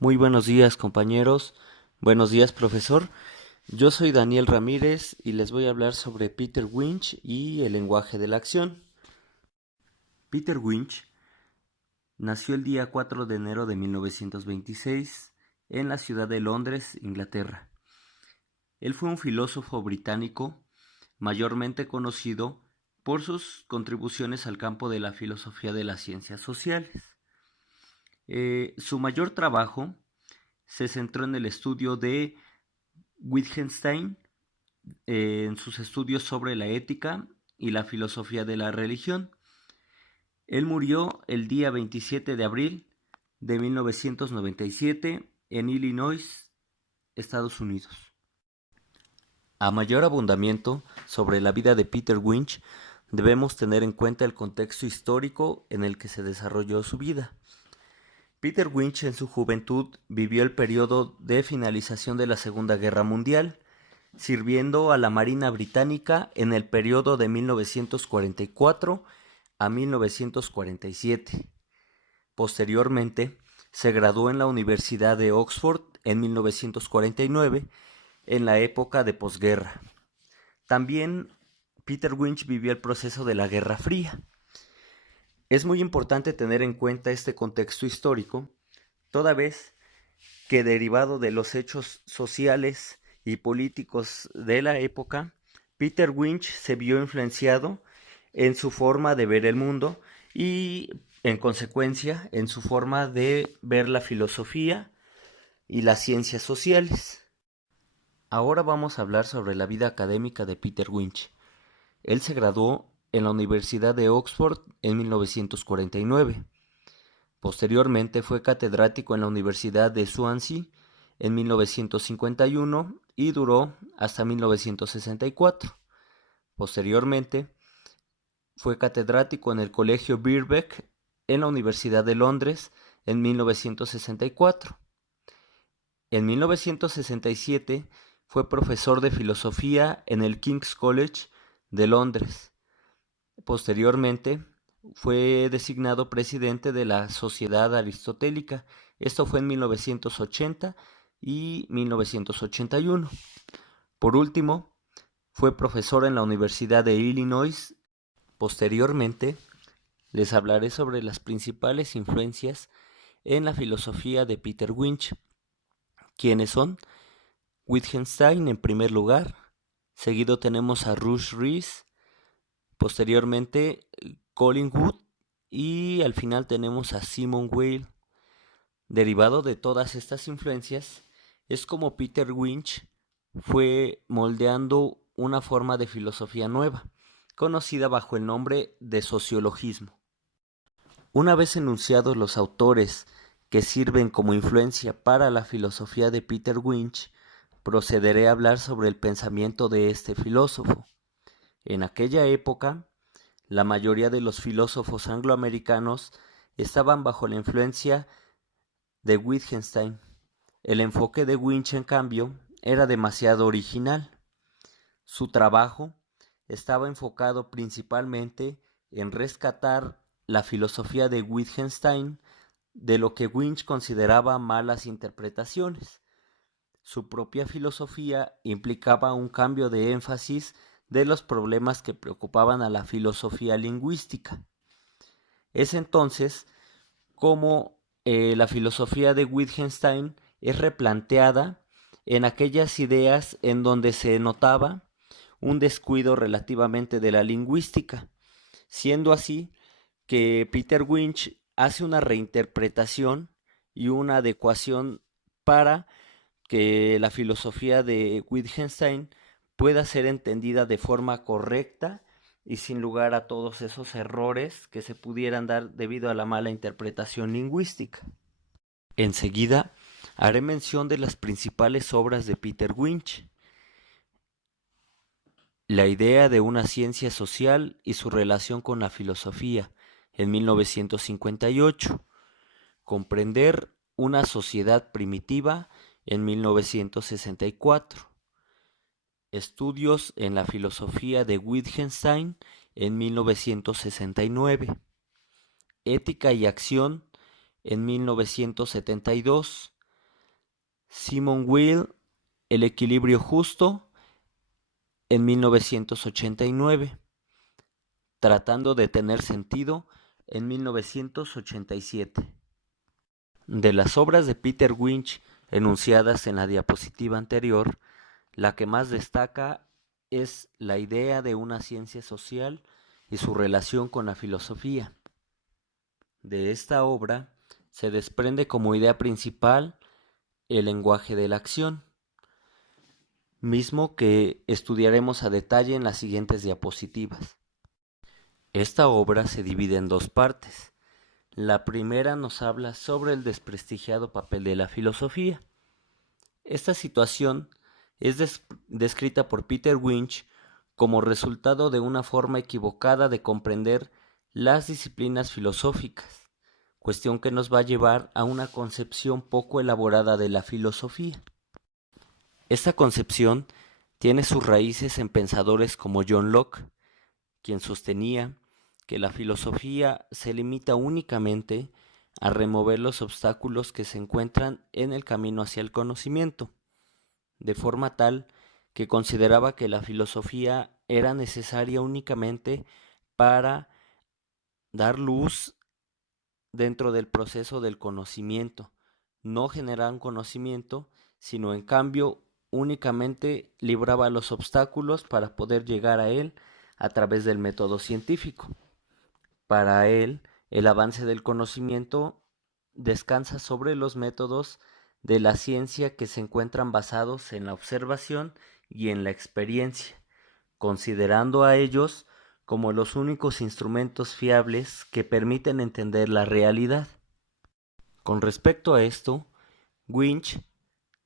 Muy buenos días, compañeros. Buenos días, profesor. Yo soy Daniel Ramírez y les voy a hablar sobre Peter Winch y el lenguaje de la acción. Peter Winch nació el día 4 de enero de 1926 en la ciudad de Londres, Inglaterra. Él fue un filósofo británico mayormente conocido por sus contribuciones al campo de la filosofía de las ciencias sociales. Su mayor trabajo se centró en el estudio de Wittgenstein, en sus estudios sobre la ética y la filosofía de la religión. Él murió el día 27 de abril de 1997 en Illinois, Estados Unidos. A mayor abundamiento sobre la vida de Peter Winch, debemos tener en cuenta el contexto histórico en el que se desarrolló su vida. Peter Winch en su juventud vivió el periodo de finalización de la Segunda Guerra Mundial, sirviendo a la Marina Británica en el periodo de 1944 a 1947. Posteriormente, se graduó en la Universidad de Oxford en 1949, en la época de posguerra. También Peter Winch vivió el proceso de la Guerra Fría. Es muy importante tener en cuenta este contexto histórico, toda vez que derivado de los hechos sociales y políticos de la época, Peter Winch se vio influenciado en su forma de ver el mundo y, en consecuencia, en su forma de ver la filosofía y las ciencias sociales. Ahora vamos a hablar sobre la vida académica de Peter Winch. Él se graduó en la Universidad de Oxford en 1949. Posteriormente fue catedrático en la Universidad de Swansea en 1951 y duró hasta 1964. Posteriormente fue catedrático en el Colegio Birkbeck en la Universidad de Londres en 1964. En 1967 fue profesor de filosofía en el King's College de Londres. Posteriormente fue designado presidente de la Sociedad Aristotélica. Esto fue en 1980 y 1981. Por último, fue profesor en la Universidad de Illinois. Posteriormente, les hablaré sobre las principales influencias en la filosofía de Peter Winch, quienes son Wittgenstein en primer lugar, seguido tenemos a Rush Rhys, posteriormente Collingwood y al final tenemos a Simone Weil. Derivado de todas estas influencias, es como Peter Winch fue moldeando una forma de filosofía nueva, conocida bajo el nombre de sociologismo. Una vez enunciados los autores que sirven como influencia para la filosofía de Peter Winch, procederé a hablar sobre el pensamiento de este filósofo. En aquella época, la mayoría de los filósofos angloamericanos estaban bajo la influencia de Wittgenstein. El enfoque de Winch, en cambio, era demasiado original. Su trabajo estaba enfocado principalmente en rescatar la filosofía de Wittgenstein de lo que Winch consideraba malas interpretaciones. Su propia filosofía implicaba un cambio de énfasis de los problemas que preocupaban a la filosofía lingüística. Es entonces como la filosofía de Wittgenstein es replanteada en aquellas ideas en donde se notaba un descuido relativamente de la lingüística, siendo así que Peter Winch hace una reinterpretación y una adecuación para que la filosofía de Wittgenstein pueda ser entendida de forma correcta y sin lugar a todos esos errores que se pudieran dar debido a la mala interpretación lingüística. Enseguida haré mención de las principales obras de Peter Winch: La idea de una ciencia social y su relación con la filosofía, en 1958, Comprender una sociedad primitiva, en 1964, Estudios en la filosofía de Wittgenstein, en 1969, Ética y acción, en 1972, Simon Weil, El equilibrio justo, en 1989. Tratando de tener sentido, en 1987. De las obras de Peter Winch enunciadas en la diapositiva anterior, la que más destaca es la idea de una ciencia social y su relación con la filosofía. De esta obra se desprende como idea principal el lenguaje de la acción, mismo que estudiaremos a detalle en las siguientes diapositivas. Esta obra se divide en dos partes. La primera nos habla sobre el desprestigiado papel de la filosofía. Esta situación es descrita por Peter Winch como resultado de una forma equivocada de comprender las disciplinas filosóficas, cuestión que nos va a llevar a una concepción poco elaborada de la filosofía. Esta concepción tiene sus raíces en pensadores como John Locke, quien sostenía que la filosofía se limita únicamente a remover los obstáculos que se encuentran en el camino hacia el conocimiento, de forma tal que consideraba que la filosofía era necesaria únicamente para dar luz dentro del proceso del conocimiento, no generar un conocimiento, sino en cambio únicamente libraba los obstáculos para poder llegar a él a través del método científico. Para él, el avance del conocimiento descansa sobre los métodos de la ciencia que se encuentran basados en la observación y en la experiencia, considerando a ellos como los únicos instrumentos fiables que permiten entender la realidad. Con respecto a esto, Winch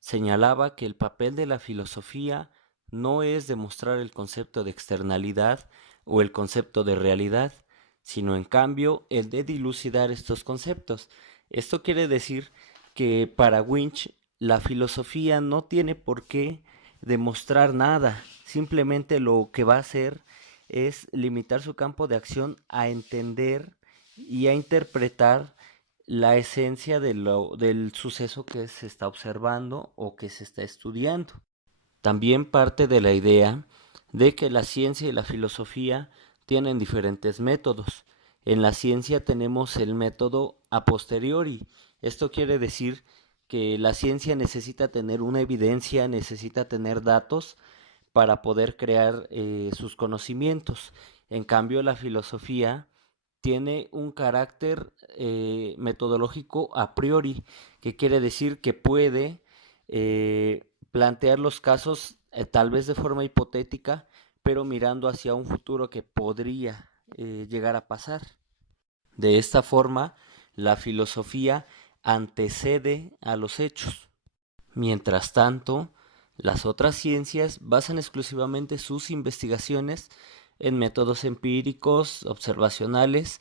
señalaba que el papel de la filosofía no es demostrar el concepto de externalidad o el concepto de realidad, sino en cambio el de dilucidar estos conceptos. Esto quiere decir que para Winch la filosofía no tiene por qué demostrar nada, simplemente lo que va a hacer es limitar su campo de acción a entender y a interpretar la esencia del suceso que se está observando o que se está estudiando. También parte de la idea de que la ciencia y la filosofía tienen diferentes métodos. En la ciencia tenemos el método a posteriori. Esto quiere decir que la ciencia necesita tener una evidencia, necesita tener datos para poder crear sus conocimientos. En cambio, la filosofía tiene un carácter metodológico a priori, que quiere decir que puede plantear los casos tal vez de forma hipotética, pero mirando hacia un futuro que podría llegar a pasar. De esta forma, la filosofía antecede a los hechos. Mientras tanto, las otras ciencias basan exclusivamente sus investigaciones en métodos empíricos, observacionales,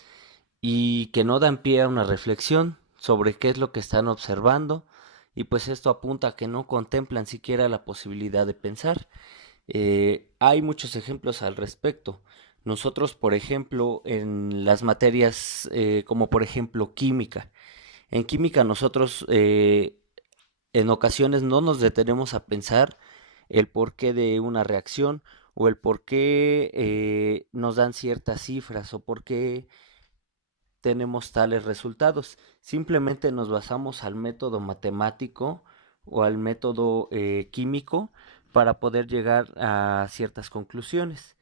y que no dan pie a una reflexión sobre qué es lo que están observando, y pues esto apunta a que no contemplan siquiera la posibilidad de pensar. Hay muchos ejemplos al respecto. Nosotros, por ejemplo, en las materias como por ejemplo química, en química nosotros en ocasiones no nos detenemos a pensar el porqué de una reacción o el por qué nos dan ciertas cifras o por qué tenemos tales resultados. Simplemente nos basamos al método matemático o al método químico para poder llegar a ciertas conclusiones.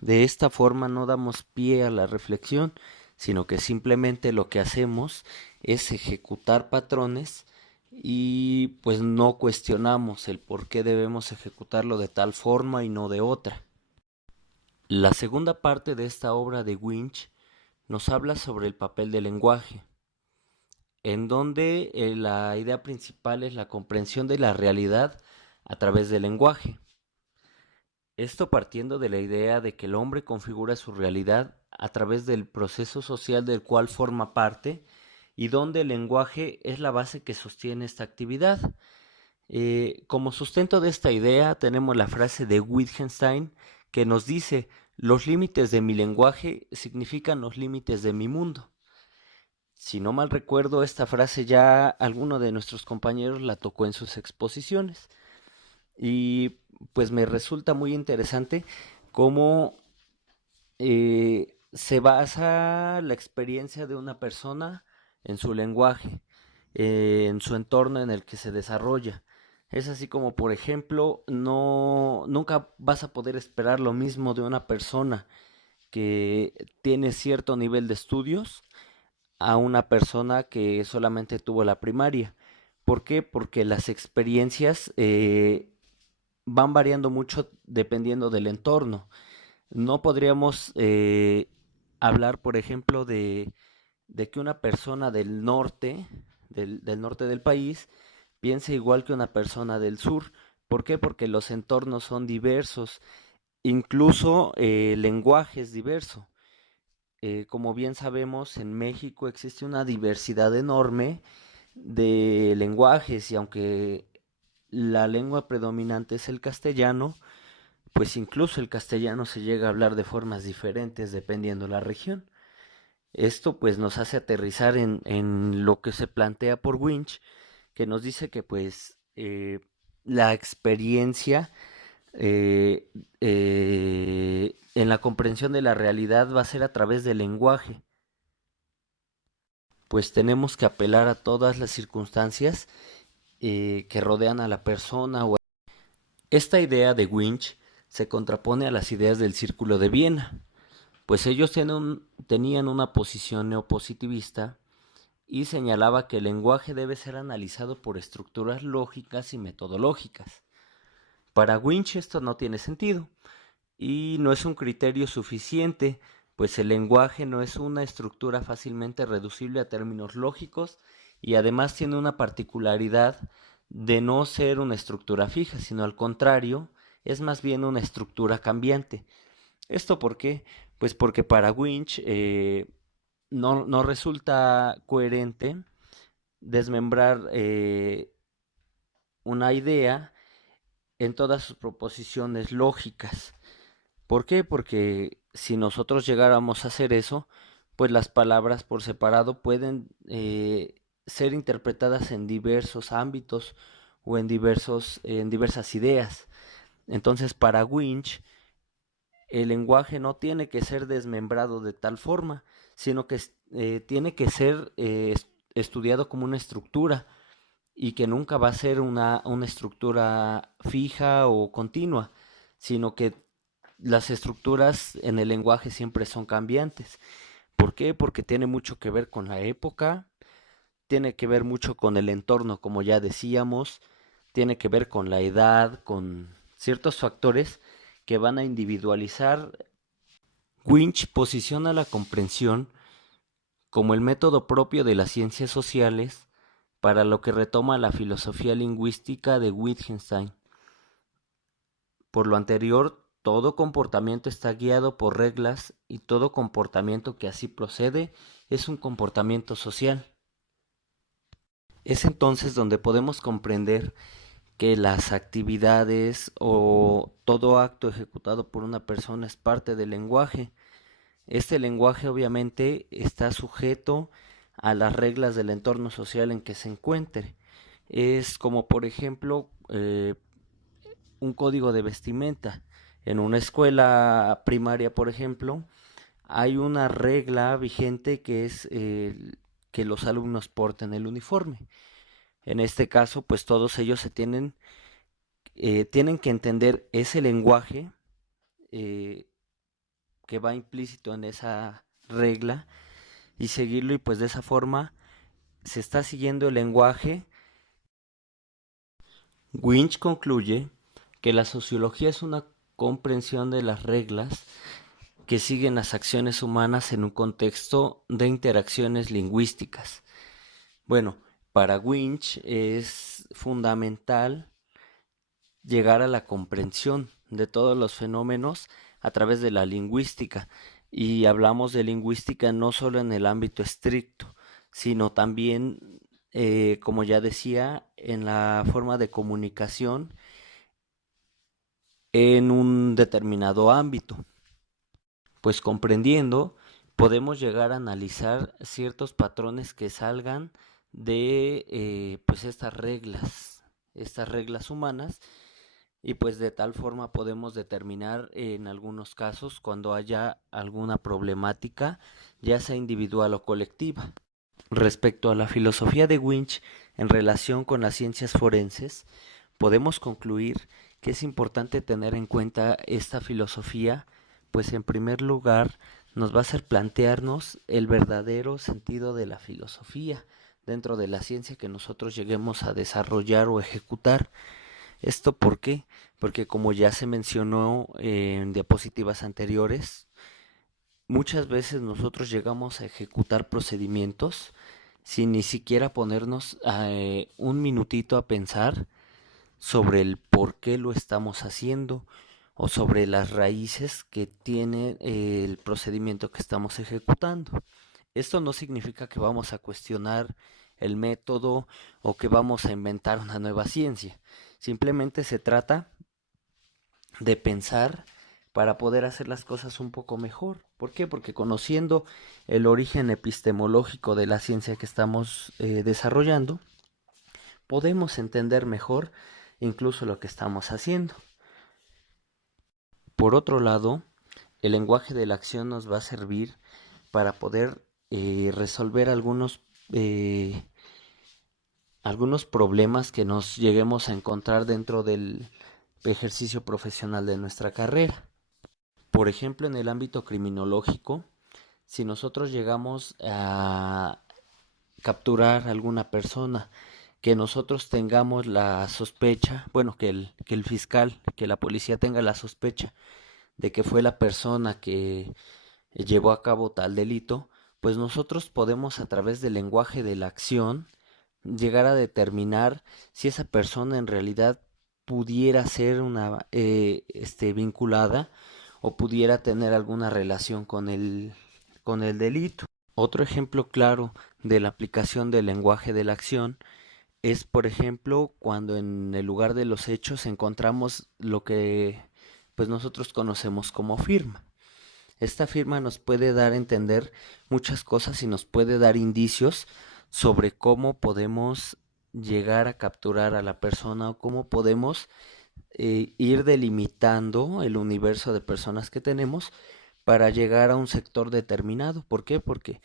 De esta forma no damos pie a la reflexión, sino que simplemente lo que hacemos es ejecutar patrones y pues no cuestionamos el por qué debemos ejecutarlo de tal forma y no de otra. La segunda parte de esta obra de Winch nos habla sobre el papel del lenguaje, en donde la idea principal es la comprensión de la realidad a través del lenguaje. Esto partiendo de la idea de que el hombre configura su realidad a través del proceso social del cual forma parte y donde el lenguaje es la base que sostiene esta actividad. Como sustento de esta idea tenemos la frase de Wittgenstein que nos dice: los límites de mi lenguaje significan los límites de mi mundo. Si no mal recuerdo, esta frase ya alguno de nuestros compañeros la tocó en sus exposiciones. Y pues me resulta muy interesante cómo se basa la experiencia de una persona en su lenguaje, en su entorno en el que se desarrolla. Es así como, por ejemplo, nunca vas a poder esperar lo mismo de una persona que tiene cierto nivel de estudios a una persona que solamente tuvo la primaria. ¿Por qué? Porque las experiencias van variando mucho dependiendo del entorno. No podríamos hablar, por ejemplo, de que una persona del norte, del norte del país, piense igual que una persona del sur. ¿Por qué? Porque los entornos son diversos, incluso el lenguaje es diverso. Como bien sabemos, en México existe una diversidad enorme de lenguajes y aunque la lengua predominante es el castellano, pues incluso el castellano se llega a hablar de formas diferentes dependiendo la región. Esto pues nos hace aterrizar en lo que se plantea por Winch, que nos dice que pues la experiencia eh, en la comprensión de la realidad va a ser a través del lenguaje, pues tenemos que apelar a todas las circunstancias que rodean a la persona. Esta idea de Winch se contrapone a las ideas del Círculo de Viena, pues ellos tenían una posición neopositivista y señalaba que el lenguaje debe ser analizado por estructuras lógicas y metodológicas. Para Winch esto no tiene sentido y no es un criterio suficiente, pues el lenguaje no es una estructura fácilmente reducible a términos lógicos y además tiene una particularidad de no ser una estructura fija, sino al contrario, es más bien una estructura cambiante. ¿Esto por qué? Pues porque para Winch no resulta coherente desmembrar una idea en todas sus proposiciones lógicas. ¿Por qué? Porque si nosotros llegáramos a hacer eso, pues las palabras por separado pueden ser interpretadas en diversos ámbitos o en diversas ideas. Entonces, para Winch, el lenguaje no tiene que ser desmembrado de tal forma, sino que tiene que ser estudiado como una estructura y que nunca va a ser una estructura fija o continua, sino que las estructuras en el lenguaje siempre son cambiantes. ¿Por qué? Porque tiene mucho que ver con la época, tiene que ver mucho con el entorno, como ya decíamos, tiene que ver con la edad, con ciertos factores que van a individualizar. Winch posiciona la comprensión como el método propio de las ciencias sociales, para lo que retoma la filosofía lingüística de Wittgenstein. Por lo anterior, todo comportamiento está guiado por reglas y todo comportamiento que así procede es un comportamiento social. Es entonces donde podemos comprender que las actividades o todo acto ejecutado por una persona es parte del lenguaje. Este lenguaje obviamente está sujeto a las reglas del entorno social en que se encuentre. Es como por ejemplo un código de vestimenta. En una escuela primaria, por ejemplo, hay una regla vigente que es que los alumnos porten el uniforme. En este caso, pues todos ellos tienen que entender ese lenguaje eh, que va implícito en esa regla y seguirlo, y pues de esa forma se está siguiendo el lenguaje. Winch concluye que la sociología es una comprensión de las reglas que siguen las acciones humanas en un contexto de interacciones lingüísticas. Bueno, para Winch es fundamental llegar a la comprensión de todos los fenómenos a través de la lingüística. Y hablamos de lingüística no solo en el ámbito estricto, sino también, como ya decía, en la forma de comunicación en un determinado ámbito. Pues comprendiendo podemos llegar a analizar ciertos patrones que salgan de pues estas reglas humanas, y pues de tal forma podemos determinar en algunos casos cuando haya alguna problemática, ya sea individual o colectiva. Respecto a la filosofía de Winch en relación con las ciencias forenses, podemos concluir que es importante tener en cuenta esta filosofía, pues en primer lugar nos va a hacer plantearnos el verdadero sentido de la filosofía dentro de la ciencia que nosotros lleguemos a desarrollar o ejecutar. ¿Esto por qué? Porque como ya se mencionó en diapositivas anteriores, muchas veces nosotros llegamos a ejecutar procedimientos sin ni siquiera ponernos un minutito a pensar sobre el por qué lo estamos haciendo o sobre las raíces que tiene el procedimiento que estamos ejecutando. Esto no significa que vamos a cuestionar el método o que vamos a inventar una nueva ciencia. Simplemente se trata de pensar para poder hacer las cosas un poco mejor. ¿Por qué? Porque conociendo el origen epistemológico de la ciencia que estamos desarrollando, podemos entender mejor incluso lo que estamos haciendo. Por otro lado, el lenguaje de la acción nos va a servir para poder resolver algunos problemas que nos lleguemos a encontrar dentro del ejercicio profesional de nuestra carrera. Por ejemplo, en el ámbito criminológico, si nosotros llegamos a capturar a alguna persona, que nosotros tengamos la sospecha, bueno, que el fiscal, que la policía tenga la sospecha de que fue la persona que llevó a cabo tal delito, pues nosotros podemos a través del lenguaje de la acción llegar a determinar si esa persona en realidad pudiera ser vinculada o pudiera tener alguna relación con el delito. Otro ejemplo claro de la aplicación del lenguaje de la acción es, por ejemplo, cuando en el lugar de los hechos encontramos lo que pues nosotros conocemos como firma. Esta firma nos puede dar a entender muchas cosas y nos puede dar indicios sobre cómo podemos llegar a capturar a la persona o cómo podemos ir delimitando el universo de personas que tenemos para llegar a un sector determinado. ¿Por qué? Porque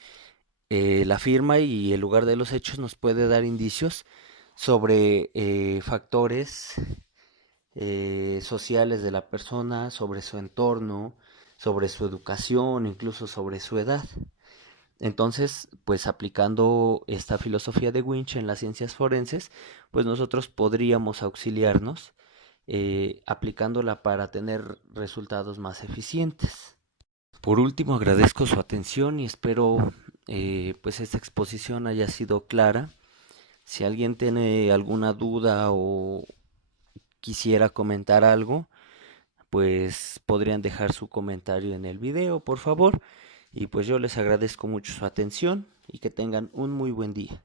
la firma y el lugar de los hechos nos puede dar indicios sobre factores sociales de la persona, sobre su entorno, sobre su educación, incluso sobre su edad. Entonces, pues aplicando esta filosofía de Winch en las ciencias forenses, pues nosotros podríamos auxiliarnos aplicándola para tener resultados más eficientes. Por último, agradezco su atención y espero pues esta exposición haya sido clara. Si alguien tiene alguna duda o quisiera comentar algo, pues podrían dejar su comentario en el video, por favor. Y pues yo les agradezco mucho su atención y que tengan un muy buen día.